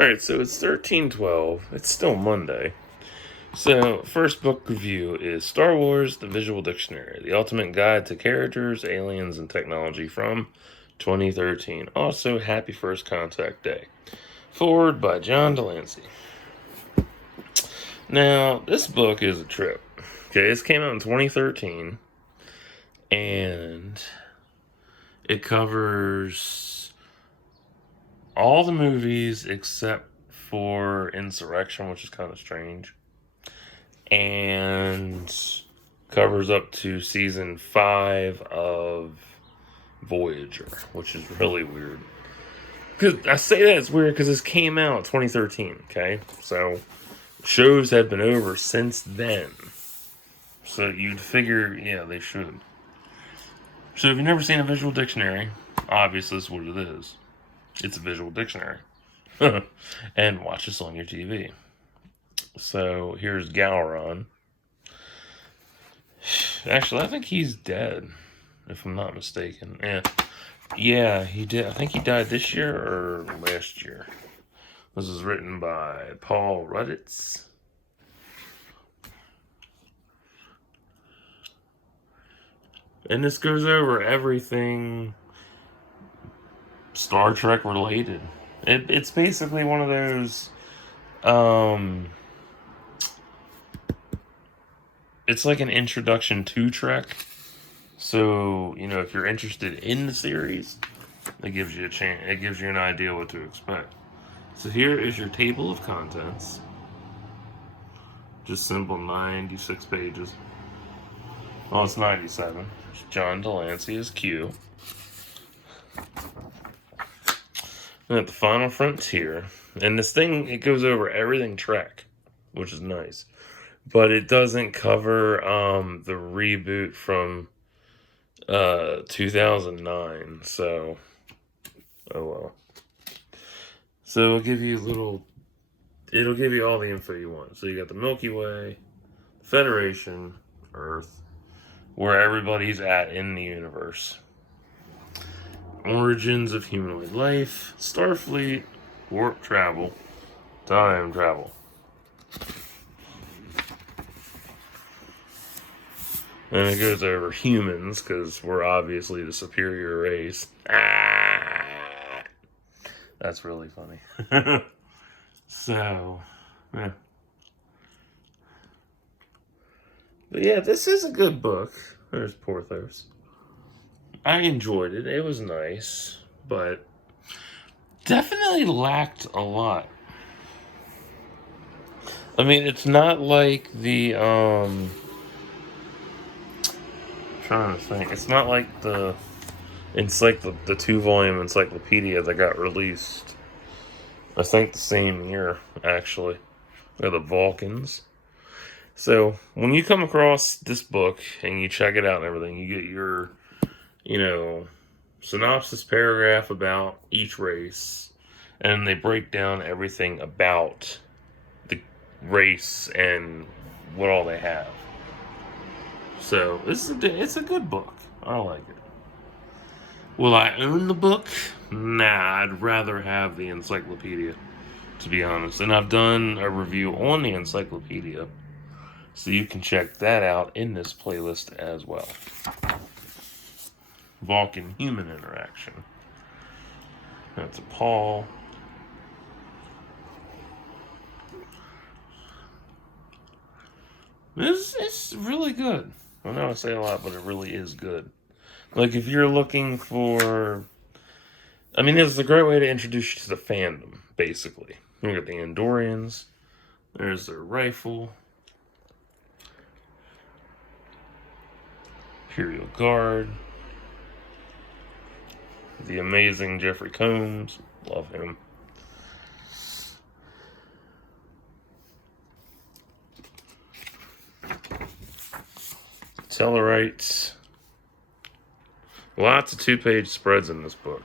Alright, so it's 13/12. It's still Monday. So, first book review is Star Wars: The Visual Dictionary, The Ultimate Guide to Characters, Aliens, and Technology from 2013. Also, happy First Contact Day. Forward by John Delancey. Now, this book is a trip. Okay, this came out in 2013, and it covers all the movies except for Insurrection, which is kind of strange, and covers up to season 5 of Voyager, which is really weird. Because I say that it's weird because this came out in 2013, okay? So shows have been over since then. So you'd figure, yeah, they should. So if you've never seen a visual dictionary, obviously this is what it is. It's a visual dictionary. And watch this on your TV. So here's Gowron. Actually, I think he's dead, if I'm not mistaken. Yeah, he did. I think he died this year or last year. This is written by Paul Ruditz. And this goes over everything Star Trek related. It's basically one of those, it's like an introduction to Trek. So, if you're interested in the series, it gives you a chance. It gives you an idea what to expect. So here is your table of contents. Just simple 96 pages. Oh, it's 97. John Delancey is Q. And at the Final Frontier. And this thing, it goes over everything Trek, which is nice. But it doesn't cover the reboot from 2009. So, oh well. So it'll give you all the info you want. So you got the Milky Way, Federation, Earth, where everybody's at in the universe. Origins of humanoid life, Starfleet, warp travel, time travel. And it goes over humans, because we're obviously the superior race. That's really funny. So, yeah. But yeah, this is a good book. There's Porthos. I enjoyed it. It was nice, but definitely lacked a lot. I mean, it's not like the, trying to think. It's not like the 2-volume encyclopedia that got released, I think, the same year, actually. They're the Vulcans. So, when you come across this book and you check it out and everything, you get your, synopsis paragraph about each race, and they break down everything about the race and what all they have. So, it's a good book. I like it. Will I own the book? Nah, I'd rather have the encyclopedia, to be honest. And I've done a review on the encyclopedia, so you can check that out in this playlist as well. Vulcan-human interaction. That's a Paul. It's really good. I know I say a lot, but it really is good. Like, if you're looking for... I mean, it's a great way to introduce you to the fandom, basically. You got the Andorians. There's their rifle. Imperial Guard. The amazing Jeffrey Combs. Love him. Tellarites. Lots of 2-page spreads in this book.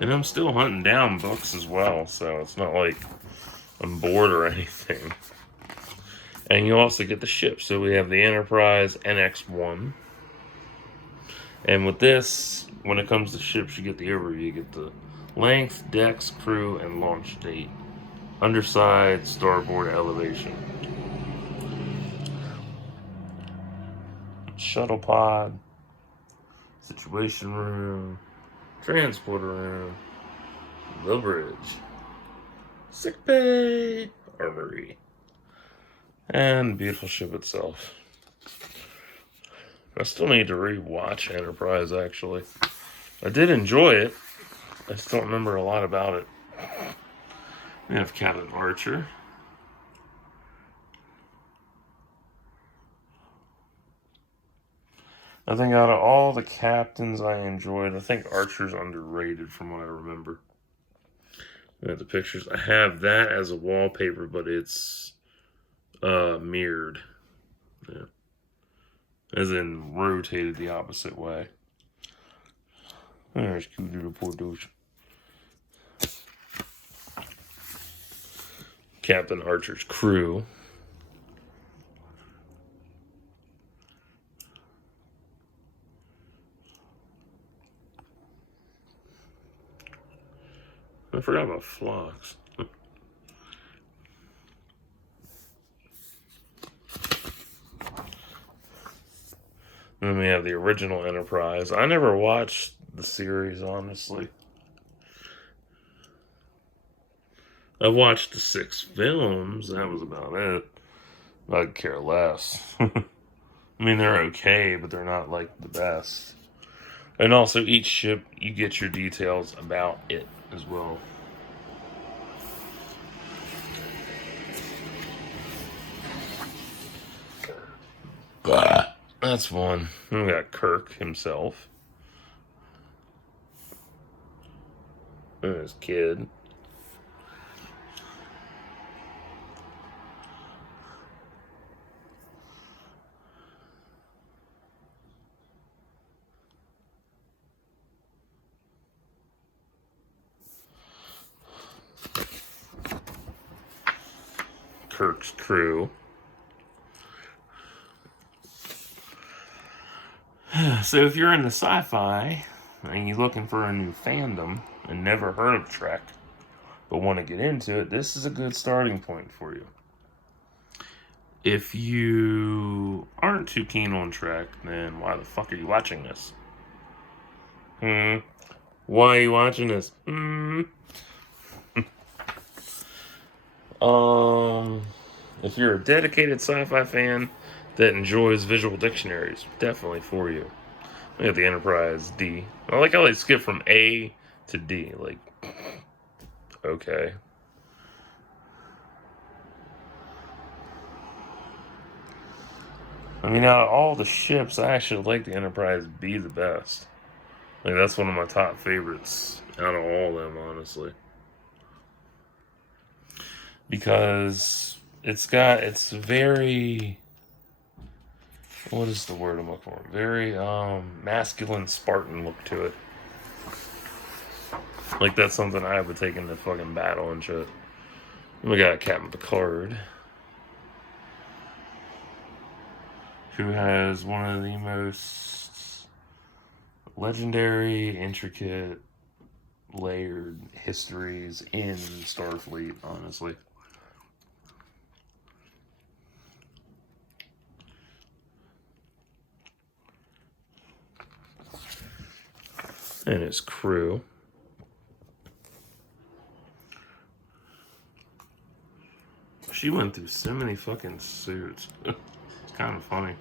And I'm still hunting down books as well, so it's not like I'm bored or anything. And you also get the ships. So we have the Enterprise NX-1. And with this, when it comes to ships, you get the overview. You get the length, decks, crew, and launch date. Underside, starboard elevation. Shuttle pod, situation room, transporter room, the bridge, sick bay, armory, and the beautiful ship itself. I still need to re-watch Enterprise, actually. I did enjoy it. I just don't remember a lot about it. We have Captain Archer. I think out of all the captains I enjoyed, I think Archer's underrated from what I remember. We have the pictures. I have that as a wallpaper, but it's mirrored. Yeah. As in rotated the opposite way. There's Kudu Portos. Captain Archer's crew. I forgot about Phlox. Then we have the original Enterprise. I never watched the series, honestly. I watched the 6 films. That was about it. I'd care less. I mean, they're okay, but they're not like the best. And also, each ship, you get your details about it as well. That's one. We got Kirk himself. And his kid. Kirk's crew. So if you're into sci-fi and you're looking for a new fandom and never heard of Trek but want to get into it, this is a good starting point for you. If you aren't too keen on Trek, then why the fuck are you watching this? Why are you watching this? If you're a dedicated sci-fi fan that enjoys visual dictionaries, definitely for you. We got the Enterprise D. I like how they skip from A to D. Like, okay. I mean, out of all the ships, I actually like the Enterprise B the best. Like, that's one of my top favorites out of all of them, honestly. Because it's very, what is the word I'm looking for? Very masculine Spartan look to it. Like, that's something I would take into fucking battle and shit. And we got Captain Picard, who has one of the most legendary, intricate, layered histories in Starfleet, honestly. And his crew. She went through so many fucking suits. It's kind of funny.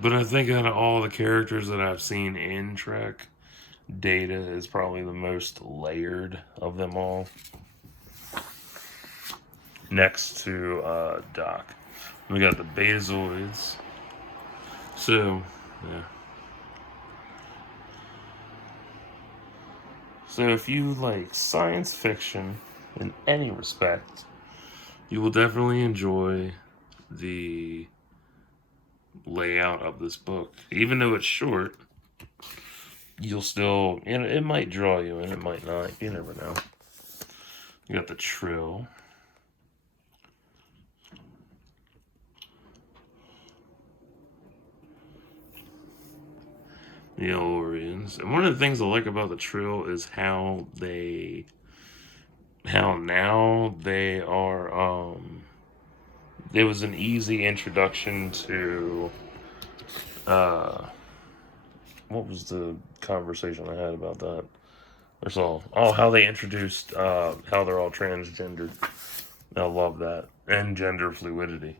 But I think out of all the characters that I've seen in Trek, Data is probably the most layered of them all. Next to Doc. We got the Betazoids. So, yeah. So if you like science fiction in any respect, you will definitely enjoy the layout of this book. Even though it's short, you'll still, and it might draw you and it might not. You never know. You got the Trill. the El-Aurians. And one of the things I like about the Trill is how now they are, it was an easy introduction to, what was the conversation I had about that? There's how they introduced, how they're all transgendered. I love that. And gender fluidity.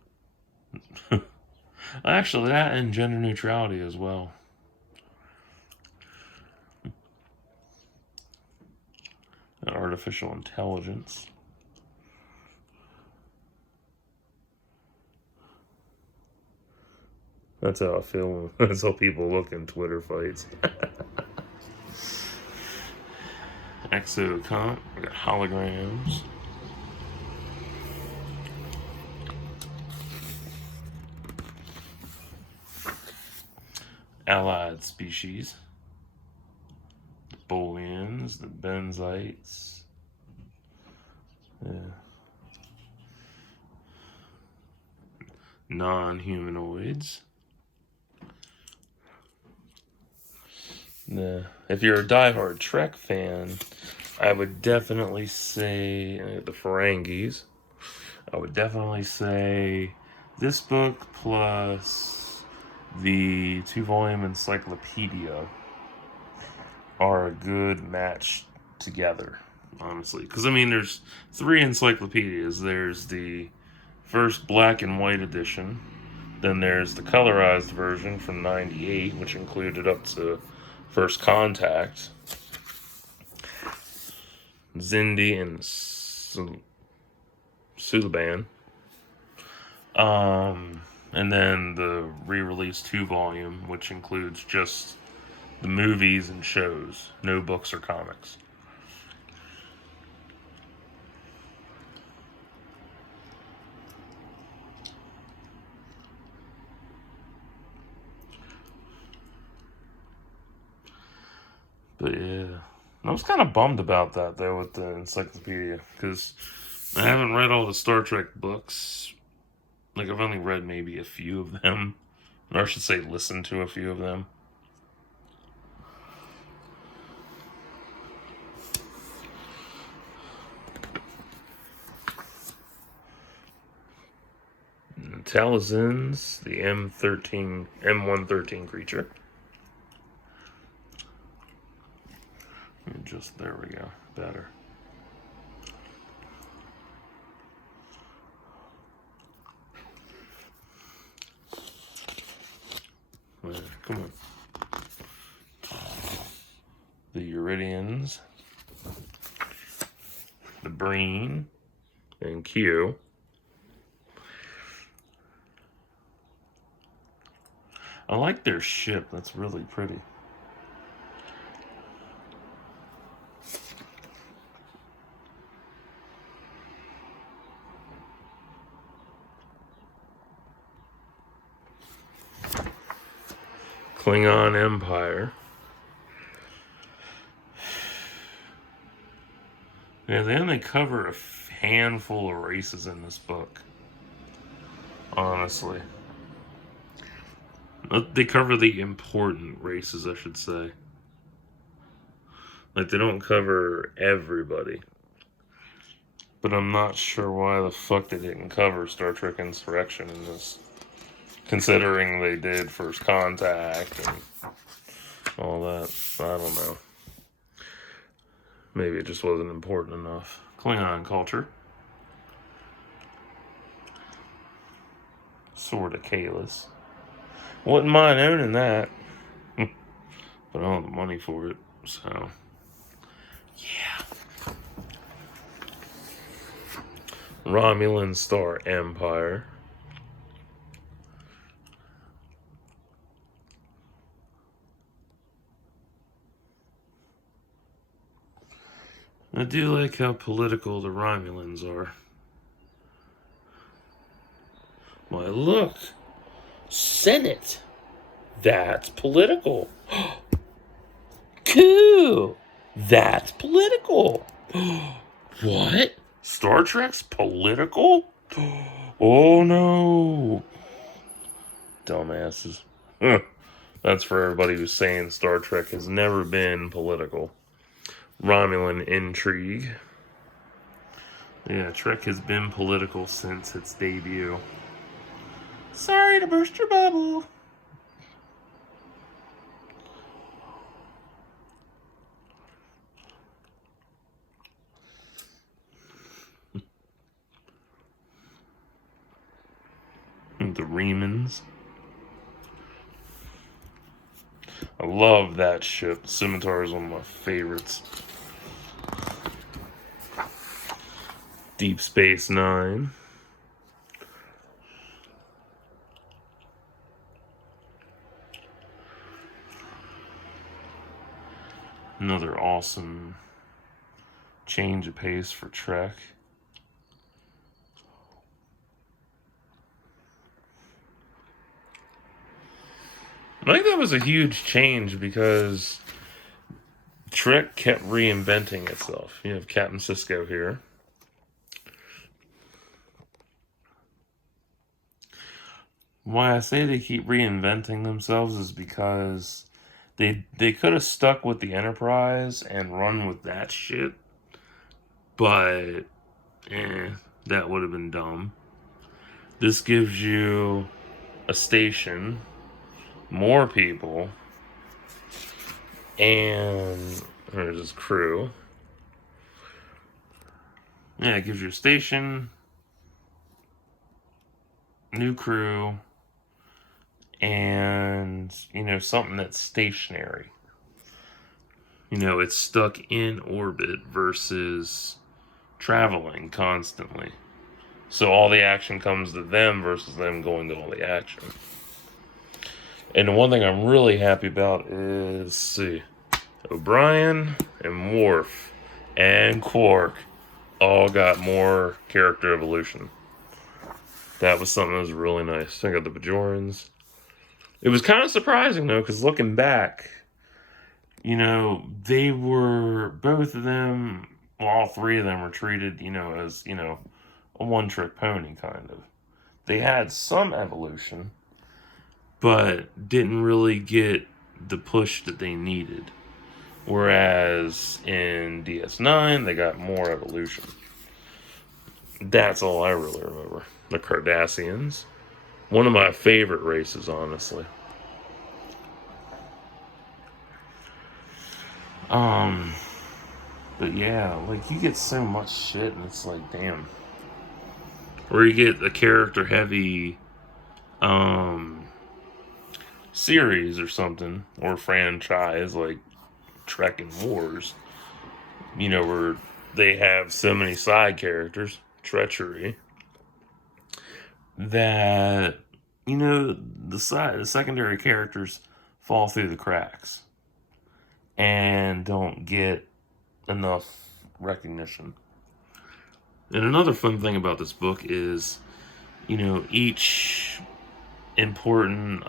Actually, that and gender neutrality as well. And artificial intelligence. That's how I feel. That's how people look in Twitter fights. Exocomp. We got holograms. Allied species. The Booleans, the Benzites. Yeah. Non-humanoids. If you're a diehard Trek fan, I would definitely say the Ferengis. I would definitely say this book plus the 2-volume encyclopedia are a good match together, honestly. Because, I mean, there's 3 encyclopedias. There's the first black and white edition. Then there's the colorized version from '98, which included up to First Contact, Xindi, and Suliban. And then the re-released 2-volume, which includes just the movies and shows, no books or comics. But yeah, I was kind of bummed about that though with the encyclopedia, because I haven't read all the Star Trek books. Like, I've only read maybe a few of them, or I should say listened to a few of them. Talazins, the M113 creature. Just, there we go, better. Come on. The Uridians, the Breen, and Q. I like their ship. That's really pretty. Klingon Empire. Yeah, they only cover a handful of races in this book. Honestly. They cover the important races, I should say. Like, they don't cover everybody. But I'm not sure why the fuck they didn't cover Star Trek Insurrection in this. Considering they did First Contact and all that. I don't know. Maybe it just wasn't important enough. Klingon culture. Sword of Kahless. Wouldn't mind owning that. But I don't have the money for it, so. Yeah. Romulan Star Empire. I do like how political the Romulans are. Why, look. Senate. That's political. Cool. That's political. What? Star Trek's political? Oh no. Dumbasses. That's for everybody who's saying Star Trek has never been political. Romulan intrigue. Yeah, Trek has been political since its debut. Sorry to burst your bubble. The Remans. I love that ship. Scimitar is one of my favorites. Deep Space Nine. Another awesome change of pace for Trek. I think that was a huge change because Trek kept reinventing itself. You have Captain Sisko here. Why I say they keep reinventing themselves is because they could have stuck with the Enterprise and run with that shit, but that would have been dumb. This gives you a station, more people, and there's his crew. Yeah, it gives you a station, new crew, and, something that's stationary. It's stuck in orbit versus traveling constantly. So all the action comes to them versus them going to all the action. And the one thing I'm really happy about is, O'Brien and Worf and Quark all got more character evolution. That was something that was really nice. I got the Bajorans. It was kind of surprising, though, because looking back, they were, both of them, well, all three of them were treated, as, a one-trick pony, kind of. They had some evolution, but didn't really get the push that they needed. Whereas in DS9, they got more evolution. That's all I really remember. The Cardassians. One of my favorite races, honestly. But yeah, like, you get so much shit, and it's like, damn. Or you get a character-heavy, series or something, or franchise, like Trek and Wars, where they have so many side characters, treachery, that, the secondary characters fall through the cracks and don't get enough recognition. And another fun thing about this book is, each important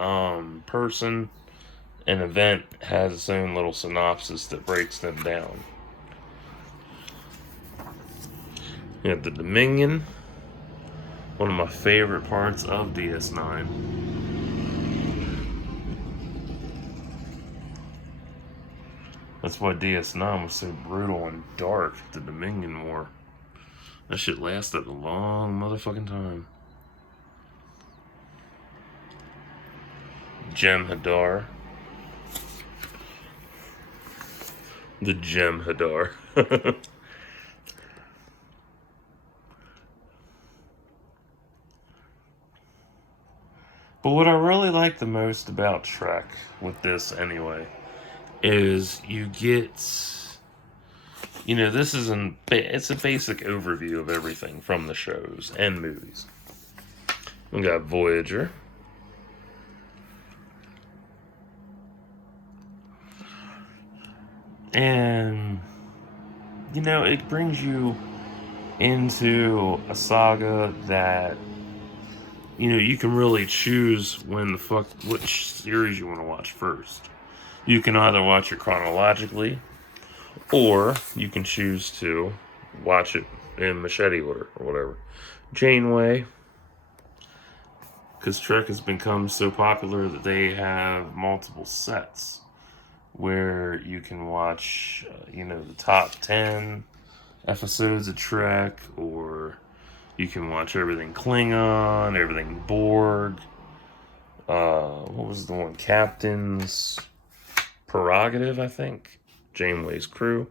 person and event has its own little synopsis that breaks them down. You have the Dominion, one of my favorite parts of DS9. That's why DS9 was so brutal and dark, the Dominion War. That shit lasted a long motherfucking time. Jem'Hadar. The Jem'Hadar. But what I really like the most about Trek, with this anyway, is you get, this is it's a basic overview of everything from the shows and movies. We got Voyager. And, it brings you into a saga that, you can really choose which series you want to watch first. You can either watch it chronologically, or you can choose to watch it in machete order or whatever. Janeway, because Trek has become so popular that they have multiple sets where you can watch, the top 10 episodes of Trek, or you can watch everything Klingon, everything Borg. What was the one? Captain's Prerogative, I think. Janeway's crew.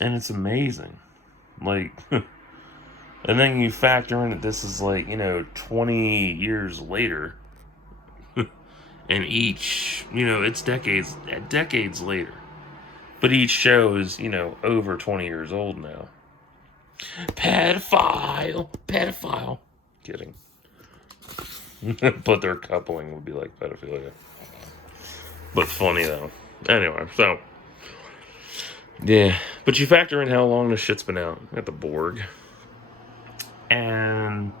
And it's amazing. Like, and then you factor in that this is 20 years later. And each, it's decades later. But each show is, over 20 years old now. Pedophile. Kidding. But their coupling would be like pedophilia. But funny, though. Anyway, so. Yeah. But you factor in how long this shit's been out at the Borg. And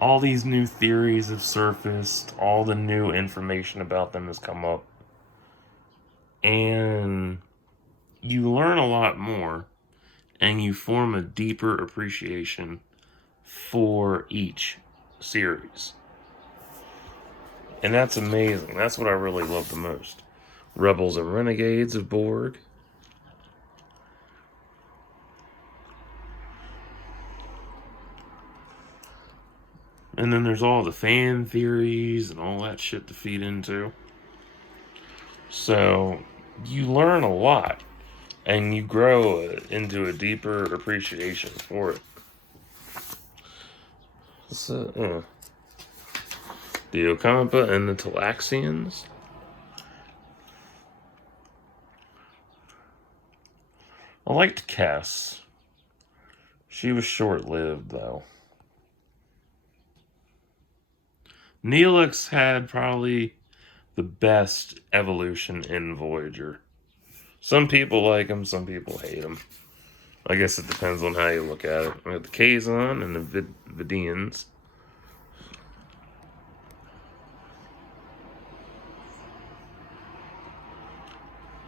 all these new theories have surfaced. All the new information about them has come up. And you learn a lot more. And you form a deeper appreciation for each series. And that's amazing. That's what I really love the most. Rebels and Renegades of Borg. And then there's all the fan theories and all that shit to feed into. So you learn a lot. And you grow into a deeper appreciation for it. So, the Ocampa and the Talaxians. I liked Cass. She was short-lived, though. Neelix had probably the best evolution in Voyager. Some people like him, some people hate him. I guess it depends on how you look at it. We have the Kazon and the Vidians.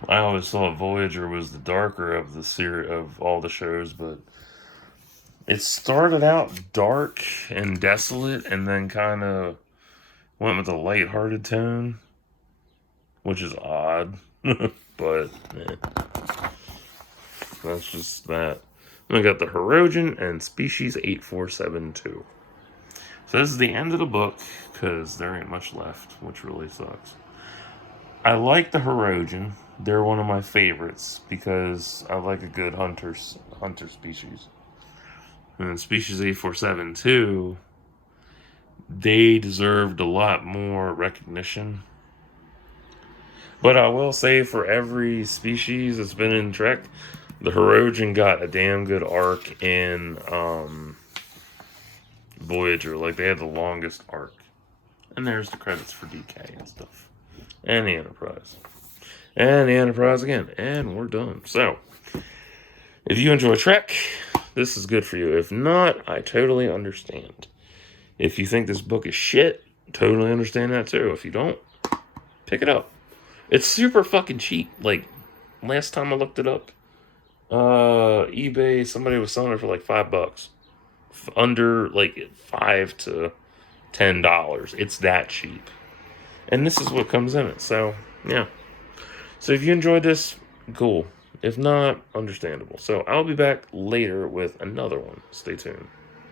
I always thought Voyager was the darker of the series of all the shows, but it started out dark and desolate, and then kind of went with a lighthearted tone, which is odd, but that's just that. And I got the Hirogen and Species 8472. So this is the end of the book, because there ain't much left, which really sucks. I like the Hirogen. They're one of my favorites, because I like a good hunter species. And Species 8472, they deserved a lot more recognition. But I will say, for every species that's been in Trek, the Hirogen got a damn good arc in Voyager. Like, they had the longest arc. And there's the credits for DK and stuff. And the Enterprise. And the Enterprise again. And we're done. So, if you enjoy Trek, this is good for you. If not, I totally understand. If you think this book is shit, totally understand that too. If you don't, pick it up. It's super fucking cheap. Like, last time I looked it up, eBay, somebody was selling it for like $5. Under like $5 to $10. It's that cheap. And this is what comes in it. So, yeah. So if you enjoyed this, cool. If not, understandable. So I'll be back later with another one. Stay tuned.